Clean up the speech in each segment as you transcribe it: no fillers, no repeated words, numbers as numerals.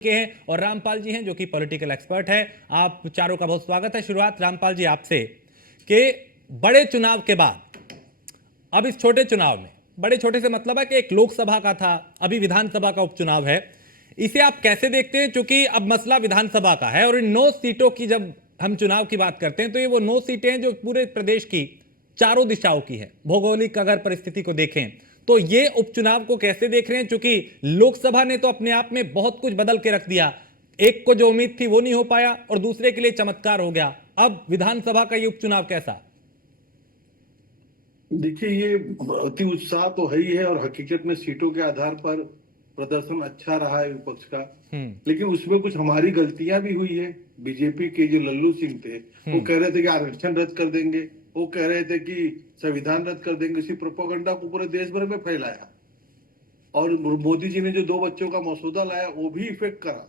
के हैं और रामपाल जी हैं जो कि पॉलिटिकल एक्सपर्ट हैं। आप चारों का बहुत स्वागत है। शुरुआत रामपाल जी आपसे कि बड़े चुनाव के बाद अब इस छोटे चुनाव में, बड़े छोटे से मतलब है कि एक लोकसभा का था, अभी विधानसभा का उपचुनाव है, इसे आप कैसे देखते हैं? क्योंकि अब मसला विधानसभा का है और इन 9 सीटों की जब हम चुनाव की बात करते हैं तो ये वो 9 सीटें हैं जो पूरे प्रदेश की चारों दिशाओं की है। भौगोलिक अगर परिस्थिति को देखें तो ये उपचुनाव को कैसे देख रहे हैं? क्योंकि लोकसभा ने तो अपने आप में बहुत कुछ बदल के रख दिया, एक को जो उम्मीद थी वो नहीं हो पाया और दूसरे के लिए चमत्कार हो गया। अब विधानसभा का ये उपचुनाव कैसा? देखिए, ये अति उत्साह तो है ही है और हकीकत में सीटों के आधार पर प्रदर्शन अच्छा रहा है विपक्ष का। लेकिन उसमें कुछ हमारी गलतियां भी हुई है। बीजेपी के जो लल्लू सिंह थे, वो कह रहे थे कि आरक्षण रद्द कर देंगे, वो कह रहे थे कि संविधान रद्द कर देंगे। इसी प्रोपेगेंडा को पूरे देश भर में फैलाया और मोदी जी ने जो 2 बच्चों का मसौदा लाया वो भी इफेक्ट करा।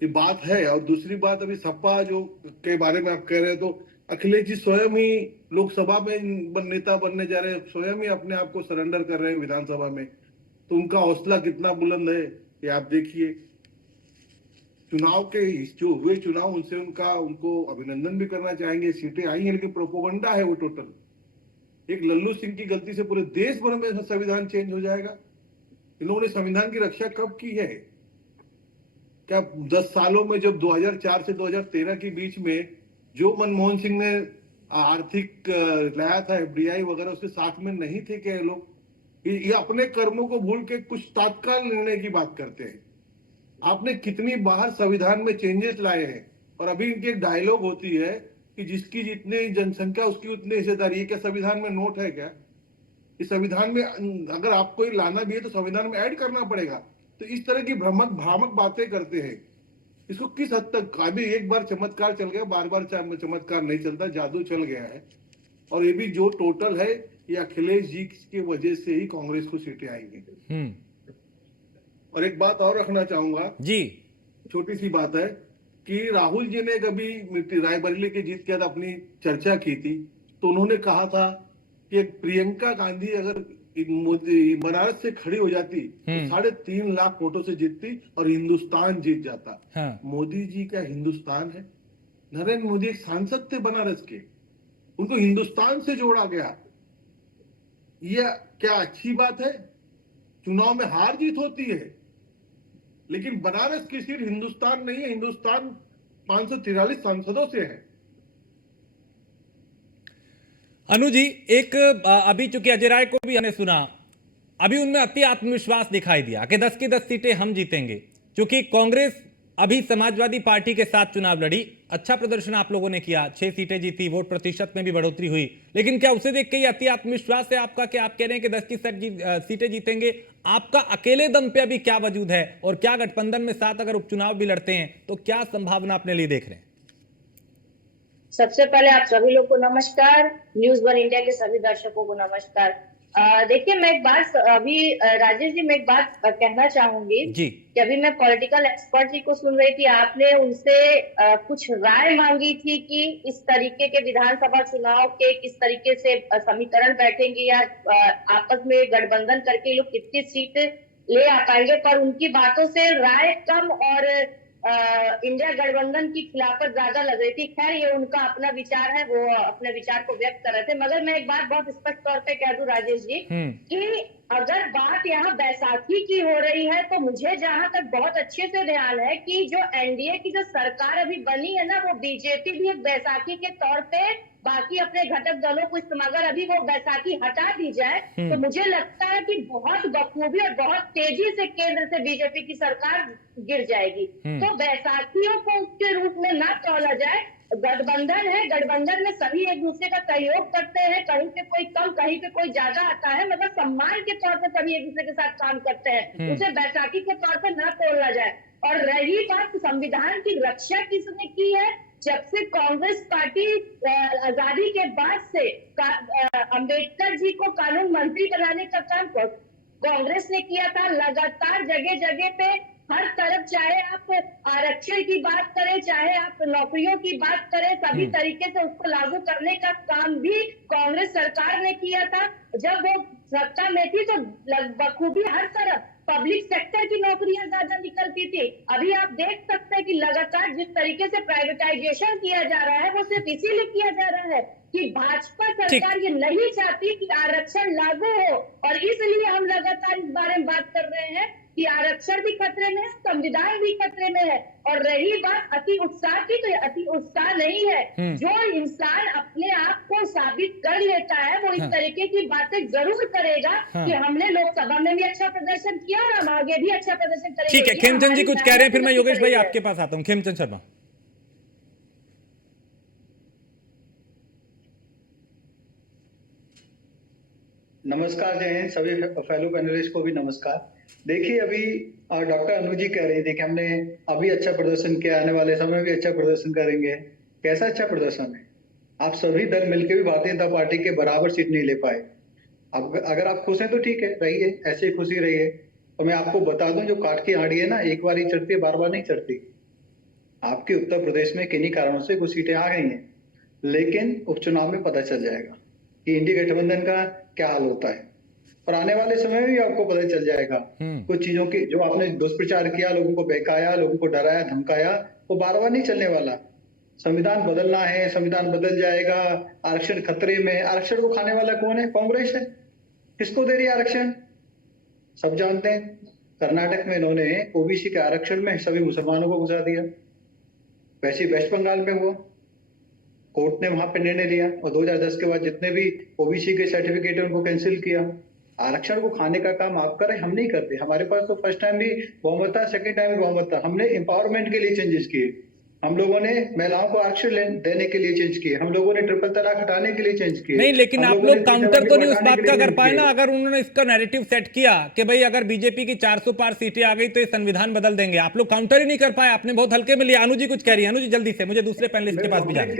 ये बात है। और दूसरी बात, अभी सपा जो के बारे में आप कह रहे हैं, तो अखिलेश जी स्वयं ही लोकसभा में नेता बनने जा रहे हैं, स्वयं ही अपने आप को सरेंडर कर रहे हैं विधानसभा में। तो उनका हौसला कितना बुलंद है ये आप देखिए। चुनाव के जो हुए चुनाव, उनसे उनको अभिनंदन भी करना चाहेंगे। सीटें आई हैं लेकिन प्रोपोगंडा है वो टोटल। एक लल्लू सिंह की गलती से पूरे देश भर में संविधान चेंज हो जाएगा। इन लोगों ने संविधान की रक्षा कब की है? क्या 10 सालों में, जब 2004 से 2013 के बीच में जो मनमोहन सिंह ने आर्थिक लाया था, एफडीआई वगैरह, उसके साथ में नहीं थे क्या ये लोग? ये अपने कर्मों को भूल के कुछ तात्काल निर्णय की बात करते हैं। आपने कितनी बार संविधान में चेंजेस लाए हैं और अभी इनकी एक डायलॉग होती है कि जिसकी जितनी जनसंख्या उसकी उतनी हिस्सेदारी। ये क्या संविधान में नोट है क्या? इस संविधान में अगर आपको लाना भी है तो संविधान में ऐड करना पड़ेगा। तो इस तरह की भ्रामक बातें करते हैं। इसको किस हद तक, अभी एक बार चमत्कार चल गया, बार बार चमत्कार नहीं चलता, जादू चल गया है। और ये भी जो टोटल है, ये अखिलेश जी की वजह से ही कांग्रेस को सीटें आएंगी। और एक बात और रखना चाहूंगा जी, छोटी सी बात है कि राहुल जी ने कभी रायबरेली की जीत के बाद अपनी चर्चा की थी, तो उन्होंने कहा था कि प्रियंका गांधी अगर बनारस से खड़ी हो जाती तो 3.5 लाख वोटों से जीतती और हिंदुस्तान जीत जाता। हाँ। मोदी जी क्या हिंदुस्तान है? नरेंद्र मोदी एक सांसद थे बनारस के, उनको हिंदुस्तान से जोड़ा गया। यह क्या अच्छी बात है? चुनाव में हार जीत होती है, लेकिन बनारस की सीट हिंदुस्तान नहीं है। हिंदुस्तान 543 सांसदों से है। अनु जी, एक अभी चूंकि अजय राय को भी हमने सुना, अभी उनमें अति आत्मविश्वास दिखाई दिया कि 10 की 10 सीटें हम जीतेंगे। क्योंकि कांग्रेस अभी समाजवादी पार्टी के साथ चुनाव लड़ी, अच्छा प्रदर्शन आप लोगों ने किया, 6 सीटें जीती, वोट प्रतिशत में भी बढ़ोतरी हुई, लेकिन क्या उसे देख के ये अति आत्मविश्वास है आपका कि आप कह रहे हैं कि 10 की सीटें जीतेंगे? आपका अकेले दम पे अभी क्या वजूद है और क्या गठबंधन में साथ अगर उपचुनाव भी लड़ते हैं तो क्या संभावना अपने लिए देख रहे हैं? सबसे पहले आप सभी लोग को नमस्कार, न्यूज वन इंडिया के सभी दर्शकों को नमस्कार। देखिए, मैं एक बात अभी राजेश जी, मैं एक बात कहना चाहूंगी कि अभी मैं पॉलिटिकल एक्सपर्ट जी को सुन रही थी, आपने उनसे कुछ राय मांगी थी कि इस तरीके के विधानसभा चुनाव के किस तरीके से समीकरण बैठेंगे या आपस में गठबंधन करके लोग कितनी सीट ले आ पाएंगे, पर उनकी बातों से राय कम और इंडिया गठबंधन की खिलाफत ज्यादा लग रही थी। खैर, ये उनका अपना विचार है, वो अपने विचार को व्यक्त कर रहे थे। मगर मैं एक बात बहुत स्पष्ट तौर पे कह दूं राजेश जी कि अगर बात यहाँ बैसाखी की हो रही है तो मुझे जहां तक बहुत अच्छे से ध्यान है कि जो एनडीए की जो सरकार अभी बनी है ना, वो बीजेपी भी एक बैसाखी के तौर पे बाकी अपने घटक दलों को अगर अभी वो बैसाखी हटा दी जाए तो मुझे लगता है कि बहुत बखूबी और बहुत तेजी से केंद्र से बीजेपी की सरकार गिर जाएगी। तो बैसाखियों को उसके रूप में ना तौला जाए। गठबंधन है, गठबंधन में सभी एक दूसरे का सहयोग करते हैं, कहीं पे कोई कम कहीं पे कोई ज्यादा आता है, मतलब सम्मान के तौर पे सभी एक दूसरे के साथ काम करते हैं। उसे बैसाखी के तौर पे ना तोड़ना जाए। और रही बात संविधान की रक्षा किसने की है, जब से कांग्रेस पार्टी आजादी के बाद से अंबेडकर जी को कानून मंत्री बनाने का काम कांग्रेस ने किया था। लगातार जगह जगह पे हर तरफ, चाहे आप आरक्षण की बात करें, चाहे आप नौकरियों की बात करें, सभी तरीके से उसको लागू करने का काम भी कांग्रेस सरकार ने किया था। जब वो सत्ता में थी तो बखूबी हर तरफ पब्लिक सेक्टर की नौकरियां ज्यादा निकलती थी। अभी आप देख सकते हैं कि लगातार जिस तरीके से प्राइवेटाइजेशन किया जा रहा है वो सिर्फ इसीलिए किया जा रहा है कि भाजपा सरकार ये नहीं चाहती कि आरक्षण लागू हो, और इसलिए हम लगातार इस बारे में बात कर रहे हैं कि आरक्षण भी खतरे में है, संविधान भी खतरे में है। और रही बात अति उत्साह की, तो अति उत्साह नहीं है। जो इंसान अपने आप को साबित कर लेता है वो इस तरीके की बातें जरूर करेगा कि हमने लोकसभा में भी अच्छा प्रदर्शन किया और हम आगे भी अच्छा प्रदर्शन करेंगे। ठीक है, खेमचंद जी कुछ कह रहे हैं, फिर मैं योगेश भाई आपके पास आता हूं। खेमचंद शर्मा। नमस्कार, जय हिंद। सभी फेलो पैनलिस्ट को भी नमस्कार। देखिए, अभी डॉक्टर अनु जी कह रही थी कि हमने अभी अच्छा प्रदर्शन किया, आने वाले समय में भी अच्छा प्रदर्शन करेंगे। कैसा अच्छा प्रदर्शन है? आप सभी दल मिलकर भी भारतीय जनता पार्टी के बराबर सीट नहीं ले पाए। अब अगर आप खुश हैं तो ठीक है, रहिए, ऐसे ही खुशी रहिए। तो मैं आपको बता दूं, जो काट की हांडी है ना, एक बार ही चढ़ती है, बार बार नहीं चढ़ती। आपके उत्तर प्रदेश में किन्हीं कारणों से कुछ सीटें आ गई हैं, लेकिन उपचुनाव में पता चल जाएगा कि इंडिया गठबंधन का क्या हाल होता है, और आने वाले समय में भी आपको पता चल जाएगा। कुछ चीजों की जो आपने दुष्प्रचार किया, लोगों को बहकाया, लोगों को डराया धमकाया, वो बार बार नहीं चलने वाला। संविधान बदलना है, संविधान बदल जाएगा। आरक्षण खतरे में, आरक्षण को खाने वाला कौन है? कांग्रेस है। किसको दे रही है आरक्षण? सब जानते हैं। कर्नाटक में इन्होंने ओबीसी के आरक्षण में सभी मुसलमानों को घुसा दिया। वैसे वेस्ट बंगाल में हुआ, कोर्ट ने वहां पे निर्णय लिया, और 2010 के बाद जितने भी ओबीसी के सर्टिफिकेट है उनको कैंसिल किया। आरक्षण को खाने का काम आप करें, हम नहीं करते। हमारे पास तो फर्स्ट टाइम भी बहुमत था, सेकंड टाइम भी बहुमत था। हमने एम्पावरमेंट के लिए चेंजेस किए। हम लोगों ने महिलाओं को आरक्षण देने के लिए चेंज किए। हम लोगों ने ट्रिपल तलाक हटाने के लिए चेंज किए। नहीं, लेकिन आप लोग काउंटर तो नहीं उस बात का कर पाए ना। अगर उन्होंने इसका नैरेटिव सेट किया कि भाई अगर बीजेपी की 400 पार सीटें आ गई तो ये संविधान बदल देंगे, आप लोग काउंटर ही नहीं कर पाए। आपने बहुत हल्के में लिया। अनु जी कुछ कह रही है। अनु जी जल्दी से, मुझे दूसरे पैनलिस्ट के पास भी जाना है।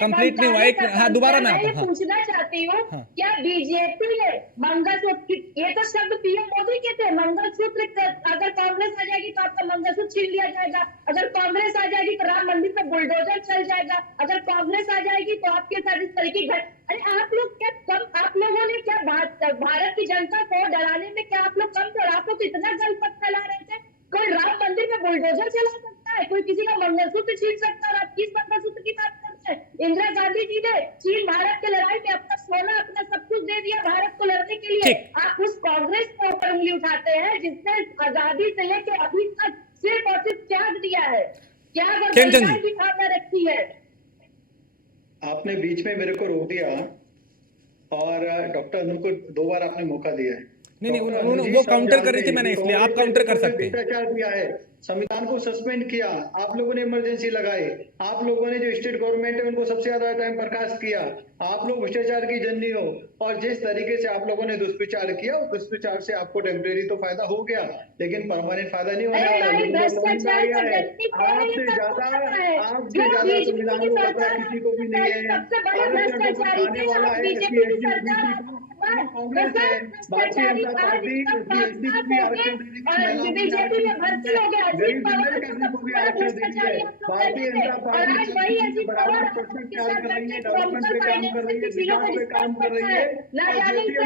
कंप्लीट नहीं हुआ, एक दोबारा मैं आता हूं। पूछना चाहती हूँ, क्या बीजेपी ने मंगलसूत्र, ये तो शब्द पीएम मोदी के थे, मंगलसूत्र, अगर कांग्रेस आ जाएगी तो आपका मंगलसूत्र छीन लिया जाएगा, अगर कांग्रेस आ जाएगी तो राम मंदिर पे बुलडोजर चल जाएगा, अगर कांग्रेस आ जाएगी तो आपके साथ इस तरीके की अरे आप लोग क्या कम, आप लोगों ने क्या भारत की जनता को डराने में क्या आप लोग कम थे? आप लोग इतना गलत फैला रहे थे। कोई राम मंदिर में बुलडोजर चला सकता है, कोई किसी का मंगलसूत्र छीन सकता है, और आप किस मंगलसूत्र की बात करते हैं? इंदिरा गांधी जी ने चीन भारत की लड़ाई में अपना सोना, अपना सब कुछ दे दिया भारत को लड़ने के लिए। आप उस कांग्रेस के ऊपर उंगली उठाते हैं जिसने आजादी से लेकर अभी तक सिर्फ और सिर्फ त्याग दिया है। क्या बलिदान की भावना रखी है? आपने बीच में मेरे को रोक दिया, और डॉक्टर अनु को 2 बार आपने मौका दिया है। नहीं, उन्होंने वो काउंटर कर रही थी, मैंने इसलिए आप काउंटर कर सकते हैं। भ्रष्टाचार किया है, संविधान को सस्पेंड किया, आप लोगों ने इमरजेंसी लगाई, आप लोगों ने जो स्टेट गवर्नमेंट है उनको सबसे ज्यादा टाइम बर्खास्त किया, आप लोग भ्रष्टाचार की जननी हो। और जिस तरीके से आप लोगों ने दुष्प्रचार किया, उस दुष्प्रचार से आपको टेम्परेरी तो फायदा हो गया, लेकिन परमानेंट फायदा नहीं होने वाला। आपसे ज्यादा संविधान को पता किसी को भी नहीं है। आने वाला है कांग्रेस है, भारतीय जनता पार्टी, बीजेपी में भर्ती हो गया, अजीत पवार को भी आरक्षण दे दिया है। भारतीय जनता पार्टी बराबर परसेंट तैयार कर रही है, डेवलपमेंट पे काम कर रही है, विकास पे काम कर रही है।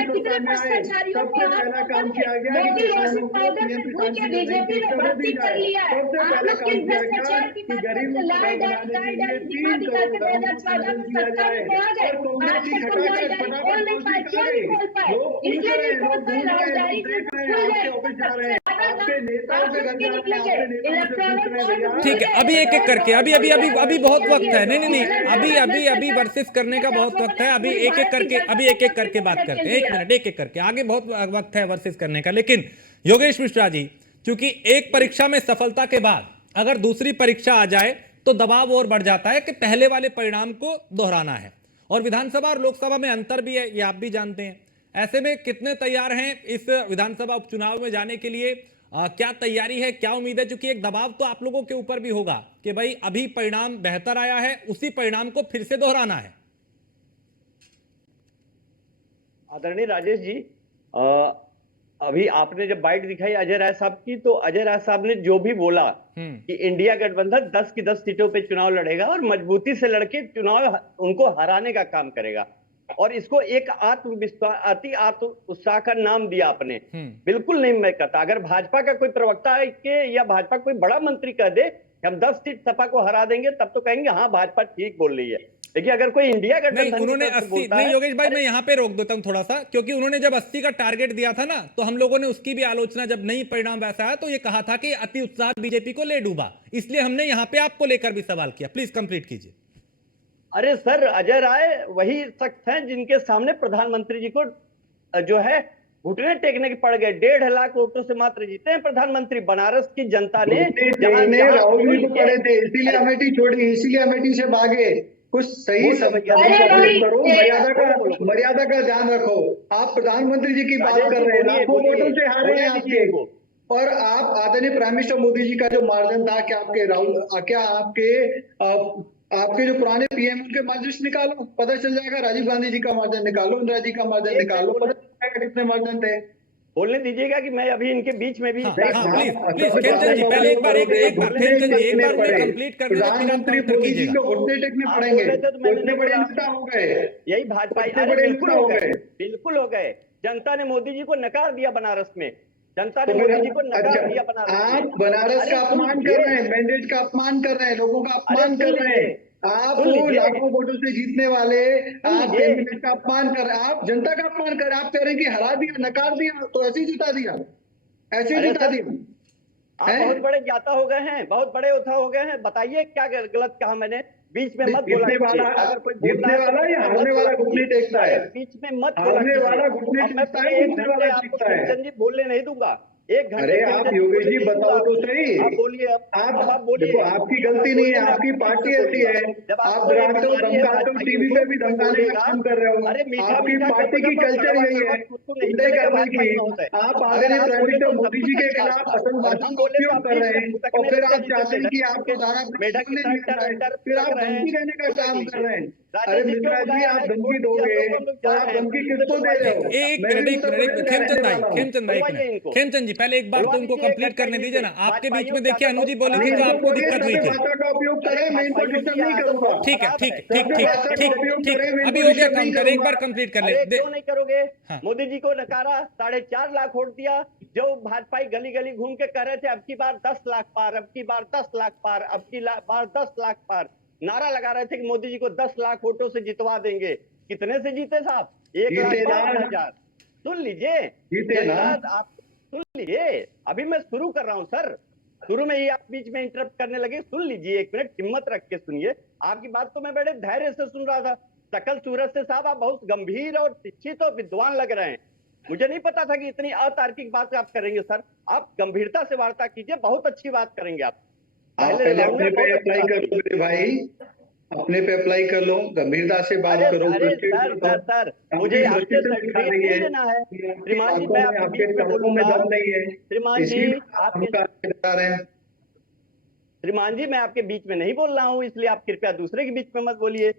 सबसे पहला काम किया गया कि किसानों को पीएम किसान की दी जाए। सबसे पहला काम किया गया कि गरीबों को घर बनाने के लिए 3 करोड़ घरों को कनेक्शन दिया जाए, और कांग्रेस की खटाखट फटाफट रोशनी आ गई। लोग पूछ रहे हैं, लोग ढूंढ रहे हैं, लोग देख रहे हैं, आपके ऑफिस जा रहे हैं, आपके नेताओं के घर जा रहे हैं, आपके नेताओं से पूछ रहे हैं भैया। ठीक है, अभी एक एक करके, अभी बहुत वक्त है। नहीं, अभी वर्सेस करने का बहुत वक्त है। अभी एक एक करके बात करते हैं। 1 मिनट, एक एक करके, आगे बहुत वक्त है वर्सेस करने का। लेकिन योगेश मिश्रा जी, क्योंकि एक परीक्षा में सफलता के बाद अगर दूसरी परीक्षा आ जाए तो दबाव और बढ़ जाता है कि पहले वाले परिणाम को दोहराना है, और विधानसभा और लोकसभा में अंतर भी है, ये आप भी जानते हैं। ऐसे में कितने तैयार हैं इस विधानसभा उपचुनाव में जाने के लिए? क्या तैयारी है, क्या उम्मीद है? क्योंकि एक दबाव तो आप लोगों के ऊपर भी होगा कि भाई अभी परिणाम बेहतर आया है, उसी परिणाम को फिर से दोहराना है। आदरणीय राजेश जी, अभी आपने जब बाइट दिखाई अजय राय साहब की, तो अजय राय साहब ने जो भी बोला कि इंडिया गठबंधन 10 की 10 सीटों पे चुनाव लड़ेगा और मजबूती से लड़के चुनाव उनको हराने का काम करेगा, और इसको एक आत्मविश्वास, अति आत्म उत्साह का नाम दिया आपने। बिल्कुल नहीं मैं कहता। अगर भाजपा का कोई प्रवक्ता है के या भाजपा कोई बड़ा मंत्री कह दे कि हम 10 सीट सपा को हरा देंगे, तब तो कहेंगे हाँ भाजपा ठीक बोल रही है। देखिए अगर कोई इंडिया नहीं, गठबंधन उन्होंने 80 नहीं योगेश भाई, मैं यहाँ पे रोक देता हूँ थोड़ा सा, क्योंकि उन्होंने जब 80 का टारगेट दिया था ना, तो हम लोगों ने उसकी भी आलोचना, जब नहीं परिणाम वैसा आया तो ये कहा था कि अति उत्साह बीजेपी को ले डूबा, इसलिए हमने यहाँ पे आपको लेकर भी सवाल किया। प्लीज कंप्लीट कीजिए। अरे सर, अजय राय वही शख्स हैं जिनके सामने प्रधानमंत्री जी को जो है घुटने टेकने के पड़ गए। 1.5 लाख वोटों से मात्र जीते हैं प्रधानमंत्री। बनारस की जनता ने राहुल जी को पड़े थे, इसीलिए अमेठी छोड़ी, इसीलिए अमेठी से भागे। कुछ सही करो, मर्यादा का ध्यान रखो। आप प्रधानमंत्री जी की बात कर रहे हैं, लाखों वोटों से हारे हैं आपके, और आप आदरणीय प्राइम मिनिस्टर मोदी जी का जो मार्जिन था, क्या आपके राहुल, क्या आपके जो पुराने पीएम उनके मार्जिन निकालो, पता चल जाएगा। राजीव गांधी जी का मार्जिन निकालो, इंदिरा जी का मार्जिन निकालो, पता चल जाएगा कितने मार्जिन थे। बोलने दीजिएगा कि मैं अभी इनके बीच में भी प्लीज खेमचंद जी, पहले एक बार खेमचंद जी एक बार मुझे कंप्लीट कर दें, प्रधानमंत्री मोदी जी को घुटने टेकने पड़ेंगे। इतने बड़े नेता हो गए, यही भाजपा, बिल्कुल हो गए, बिल्कुल हो गए। जनता ने मोदी जी को नकार दिया बनारस में, जनता ने मोदी जी को नकार दिया बनारस। आप बनारस का अपमान कर रहे हैं, मैंडेट का अपमान कर रहे हैं, लोगों का अपमान कर रहे हैं। आप लाखों वोटों से जीतने वाले, आप कैबिनेट का अपमान कर रहे हैं, आप जनता का अपमान कर रहे हैं। आप कह रहे हैं कि हरा दिया, नकार दिया, तो ऐसे ही जिता दिया, ऐसे ही जिता दिया। आप बहुत बड़े ज्ञाता हो गए हैं, बहुत बड़े उठा हो गए हैं। बताइए क्या गलत कहा मैंने? बीच में मत बोला। अगर कोई जीतने वाला या हारने वाला घुटने टेकता है, बीच में मत हारने वाला घुटने टेकता है, जीतने वाला टीकता है। जी बोलने नहीं दूंगा 1 घंटे। अरे आप योगेश जी बताओ तो सही, आप बोलिए। आप देखो, आपकी गलती नहीं है, आपकी पार्टी ऐसी है। आप डराते हो, धमकाते हो, टीवी पे भी धमकाने का काम कर रहे हो। आपकी पार्टी की कल्चर यही है, उल्टे करने की। आप आदरणीय प्राइम मिनिस्टर मोदी जी के खिलाफ असल भाषा का उपयोग कर रहे हैं, और फिर आप चाहते हैं कि आपको सारा फिर आप धमकी देने का काम कर रहे हैं। अरे मिश्रा जी, आप धमकी दोगे तो आप धमकी किसको दे रहे हो? एक मिनट खेमचंद जी, पहले एक बार तो उनको कंप्लीट करने दीजिए ना। आपके बीच में देखिए अनुजी बोली थी तो आपको दिक्कत हुई थी। भाषा का उपयोग करें, मैं इनको डिस्टर्ब नहीं करूंगा। ठीक है, ठीक, अभी हो गया काम, कर एक बार कंप्लीट कर ले। क्यों नहीं करोगे? मोदी जी को नकारा, 4.5 लाख वोट दिया। जो भाजपाई गली गली घूम के कह रहे थे अब की बार 10 लाख पार, अब की बार 10 लाख पार, अब की बार 10 लाख पार, नारा लगा रहे थे कि मोदी जी को 10 लाख वोटों से जितवा देंगे। कितने से जीते साहब? 1,05,000। सुन लीजिए, आप सुन लीजिए, अभी मैं शुरू कर रहा हूं सर। शुरू में ही आप बीच में इंटरप्ट करने लगे। सुन लीजिए, 1 मिनट हिम्मत रख के सुनिए। आपकी बात तो मैं बड़े धैर्य से सुन रहा था। शकल सूरत से साहब आप बहुत गंभीर और शिक्षित और विद्वान लग रहे हैं। मुझे नहीं पता था कि इतनी अतार्किक बात आप करेंगे सर। आप गंभीरता से वार्ता कीजिए, बहुत अच्छी बात करेंगे आप। पहले अपने पे अप्लाई कर लो मेरे भाई, अपने पे अप्लाई कर लो, गंभीरता से बात करो। सर मुझे आपसे सर्टिफिकेट देना है। श्रीमान जी, मैं आपके बीच में बोलूंगा। श्रीमान जी, मैं आपके बीच में नहीं बोल रहा हूँ, इसलिए आप कृपया दूसरे के बीच में मत बोलिए।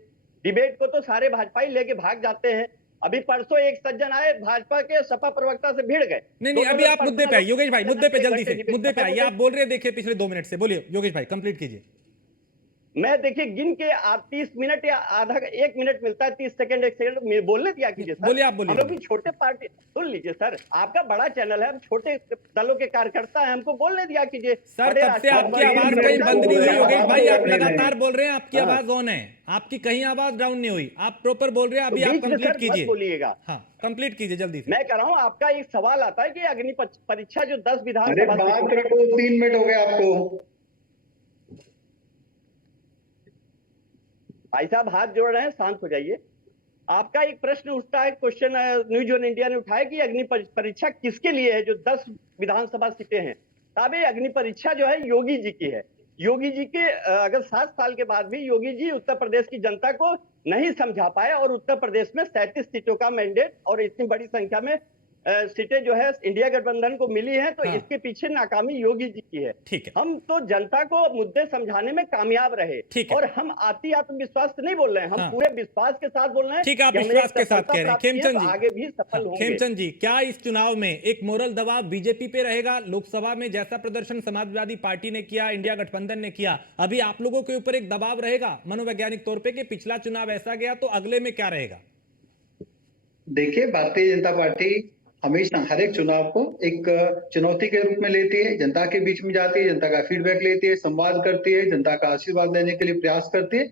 डिबेट को तो सारे भाजपाई लेके भाग जाते हैं। अभी परसों एक सज्जन आए भाजपा के सपा प्रवक्ता से भिड़ गए। नहीं, अभी आप मुद्दे पे आइए योगेश भाई, मुद्दे पे जल्दी से मुद्दे पे आइए। आप बोल रहे हैं देखिए पिछले 2 मिनट से, बोलिए योगेश भाई कंप्लीट कीजिए। मैं देखिए गिन के आप 30 मिनट या आधा 1 मिनट मिलता है, 30 सेकंड 1 सेकंड बोलने दिया कीजिए सर। बोलिए, आप बोलिए। हम लोग भी छोटे पार्टी, सुन लीजिए सर, आपका बड़ा चैनल है, हम छोटे दलों के कार्यकर्ता हैं, हमको बोलने दिया कीजिए। सर तब से आपकी आवाज कहीं बंद नहीं हुई योगेश भाई, आप लगातार बोल रहे हैं, आपकी आवाज ऑन है, आपकी कहीं आवाज डाउन नहीं हुई, आप प्रॉपर बोल रहे हैं। अभी आप कंप्लीट कीजिए, बोलिएगा। हाँ कंप्लीट कीजिए जल्दी से। मैं कह रहा हूँ, आपका एक सवाल आता है कि अग्नि परीक्षा जो 10 बात विधानसभा, रखो, 3 मिनट हो गए आपको। भाई साहब हाथ जोड़ रहे हैं, शांत हो जाइए। आपका एक प्रश्न उठता है, क्वेश्चन न्यूज ऑन इंडिया ने उठाया कि अग्नि परीक्षा किसके लिए है जो 10 विधानसभा सीटें हैं। साहब ये अग्नि परीक्षा जो है योगी जी की है। योगी जी के अगर 7 साल के बाद भी योगी जी उत्तर प्रदेश की जनता को नहीं समझा पाए और उत्तर प्रदेश में 37 सीटों का मैंडेट और इतनी बड़ी संख्या में सीटें जो है इंडिया गठबंधन को मिली है, तो इसके पीछे नाकामी योगी जी की है। ठीक है, हम तो जनता को मुद्दे समझाने में कामयाब रहे, और हम आत्मविश्वास से नहीं बोल रहे हैं, हम पूरे विश्वास के साथ बोल रहे हैं। ठीक है, आप विश्वास के साथ कह रहे हैं खेमचंद जी, आगे भी सफल होंगे। खेमचंद जी, क्या इस चुनाव में एक मोरल दबाव बीजेपी पे रहेगा? लोकसभा में जैसा प्रदर्शन समाजवादी पार्टी ने किया, इंडिया गठबंधन ने किया, अभी आप लोगों के ऊपर एक दबाव रहेगा मनोवैज्ञानिक तौर पे कि पिछला चुनाव ऐसा गया तो अगले में क्या रहेगा? देखिए, भारतीय जनता पार्टी हमेशा हर एक चुनाव को एक चुनौती के रूप में लेती है, जनता के बीच में जाती है, जनता का फीडबैक लेती है, संवाद करती है, जनता का आशीर्वाद लेने के लिए प्रयास करती है